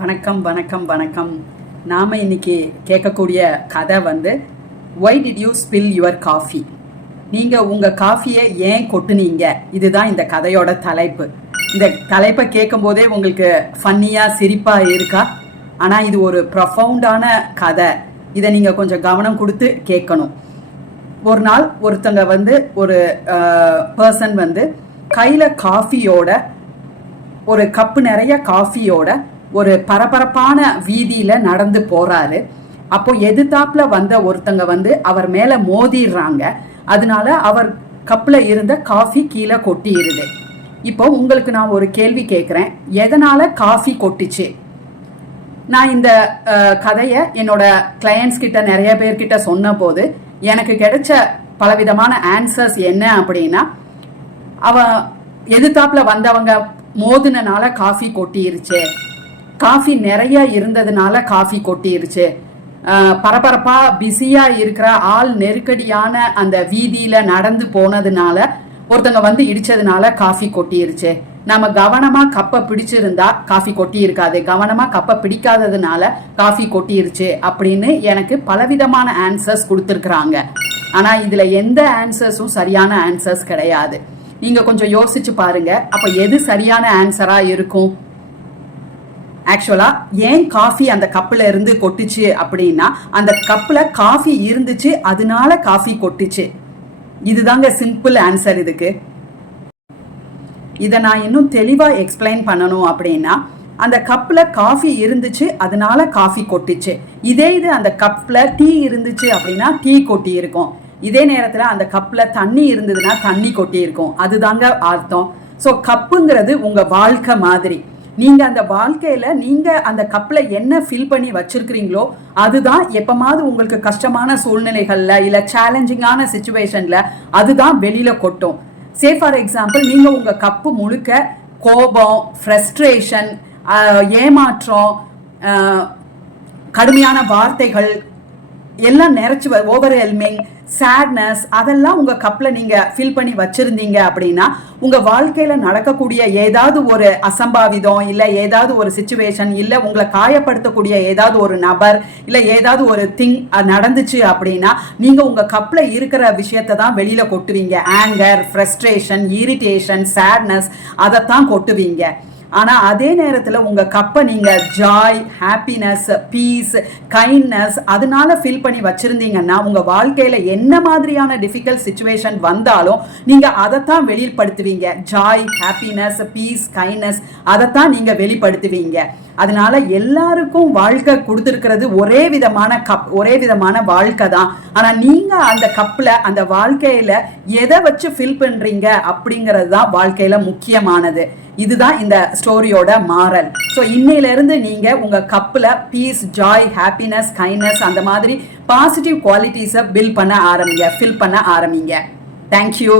வணக்கம் வணக்கம் வணக்கம். நாம் இன்னைக்கு கேட்கக்கூடிய கதை why did you spill your coffee? நீங்கள் உங்கள் காஃபியை ஏன் கொட்டுனீங்க? இதுதான் இந்த கதையோட தலைப்பு. இந்த தலைப்பை கேட்கும் போதே உங்களுக்கு ஃபன்னியாக சிரிப்பாக இருக்கா? ஆனால் இது ஒரு ப்ரொஃபவுண்டான கதை. இதை நீங்கள் கொஞ்சம் கவனம் கொடுத்து கேட்கணும். ஒரு நாள் ஒருத்தங்க ஒரு பர்சன் கையில் காஃபியோட ஒரு கப்பு நிறைய காஃபியோட ஒரு பரபரப்பான வீதியில நடந்து போறாரு. அப்போ எதிர்த்தாப்புல வந்த ஒருத்தங்க அவர் மேல மோதிடுறாங்க. அதனால அவர் கப்புல இருந்த காஃபி கீழே கொட்டிடுது. இப்போ உங்களுக்கு நான் ஒரு கேள்வி கேட்குறேன், எதனால காஃபி கொட்டிச்சு? நான் இந்த கதையை என்னோட கிளையன்ஸ் கிட்ட நிறைய பேர்கிட்ட சொன்ன போது எனக்கு கிடைச்ச பலவிதமான ஆன்சர்ஸ் என்ன அப்படின்னா, எதிர்த்தாப்புல வந்தவங்க மோதினால காஃபி கொட்டிருச்சு, காஃபி நிறைய இருந்ததுனால காஃபி கொட்டிருச்சு, பரபரப்பா பிஸியா இருக்கிற ஆள் நெருக்கடியான அந்த வீதியில நடந்து போனதுனால ஒருத்தங்க இடிச்சதுனால காஃபி கொட்டிருச்சு. நம்ம கவனமா கப்பை பிடிச்சிருந்தா காஃபி கொட்டி இருக்காது, கவனமா கப்பை பிடிக்காததுனால காஃபி கொட்டிருச்சு அப்படின்னு எனக்கு பலவிதமான ஆன்சர்ஸ் கொடுத்துருக்குறாங்க. ஆனா இதுல எந்த ஆன்சர்ஸும் சரியான ஆன்சர்ஸ் கிடையாது. நீங்க கொஞ்சம் யோசிச்சு பாருங்க, அப்ப எது சரியான ஆன்சரா இருக்கும்? ஆக்சுவலா ஏன் காஃபி அந்த கப்புல இருந்து கொட்டுச்சு அப்படின்னா, அந்த கப்புல காஃபி இருந்துச்சு, அதனால காஃபி கொட்டுச்சு. இதுதாங்க சிம்பிள் ஆன்சர் இதுக்கு. இதை நான் இன்னும் தெளிவா எக்ஸ்பிளைன் பண்ணணும் அப்படின்னா, அந்த கப்ல காஃபி இருந்துச்சு அதனால காஃபி கொட்டிச்சு. இதே இது அந்த கப்ல டீ இருந்துச்சு அப்படின்னா டீ கொட்டி இருக்கும். இதே நேரத்துல அந்த கப்ல தண்ணி இருந்ததுன்னா தண்ணி கொட்டி இருக்கும். அதுதாங்க அர்த்தம். ஸோ கப்புங்கிறது உங்க வாழ்க்கை மாதிரி. நீங்க அந்த வாழ்க்கையில நீங்க அந்த கப்ல என்ன ஃபில் பண்ணி வச்சிருக்கிறீங்களோ அதுதான் எப்பமாவது உங்களுக்கு கஷ்டமான சூழ்நிலைகள்ல இல்ல சேலஞ்சிங்கான சிச்சுவேஷன்ல அதுதான் வெளியில கொட்டும். சே ஃபார் எக்ஸாம்பிள், நீங்க உங்க கப்பு முழுக்க கோபம், ஃப்ரஸ்ட்ரேஷன், ஏமாற்றம், கடுமையான வார்த்தைகள் எல்லாம் நிறைச்சு ஓவர்வெல்மிங், சேட்னஸ், அதெல்லாம் உங்க கப்ல நீங்க ஃபில் பண்ணி வச்சிருந்தீங்க அப்படின்னா உங்க வாழ்க்கையில நடக்கக்கூடிய ஏதாவது ஒரு அசம்பாவிதம் இல்ல ஏதாவது ஒரு சிச்சுவேஷன் இல்ல உங்களை காயப்படுத்தக்கூடிய ஏதாவது ஒரு நபர் இல்ல ஏதாவது ஒரு திங் நடந்துச்சு அப்படின்னா நீங்க உங்க கப்ல இருக்கிற விஷயத்தை தான் வெளியில கொட்டுவீங்க. ஆங்கர், ஃப்ரஸ்ட்ரேஷன், இரிட்டேஷன், சேட்னஸ், அதைத்தான் கொட்டுவீங்க. ஆனா அதே நேரத்துல உங்க கப்பை நீங்க ஜாய், ஹாப்பினஸ், பீஸ், கைண்ட்னஸ் அதனால ஃபில் பண்ணி வச்சிருந்தீங்கன்னா உங்க வாழ்க்கையில என்ன மாதிரியான டிஃபிகல்ட் சிச்சுவேஷன் வந்தாலும் நீங்க அதைத்தான் வெளிப்படுத்துவீங்க. ஜாய், ஹாப்பினஸ், பீஸ், கைண்ட்னஸ் அதைத்தான் நீங்க வெளிப்படுத்துவீங்க. அதனால எல்லாருக்கும் வாழ்க்கை கொடுத்துருக்கிறது ஒரே விதமான கப், ஒரே விதமான வாழ்க்கை தான். ஆனா நீங்க அந்த கப்ல அந்த வாழ்க்கையில எதை வச்சு ஃபில் பண்றீங்க அப்படிங்கிறது தான் வாழ்க்கையில முக்கியமானது. இதுதான் இந்த ஸ்டோரியோட மாரல். ஸோ இன்னையில இருந்து நீங்க உங்க கப்ல பீஸ், ஜாய், ஹாப்பினஸ், கைண்ட்னஸ் அந்த மாதிரி பாசிட்டிவ் குவாலிட்டிஸை பில்ட் பண்ண ஆரம்பிங்க, ஃபில் பண்ண ஆரம்பிங்க. தேங்க்யூ.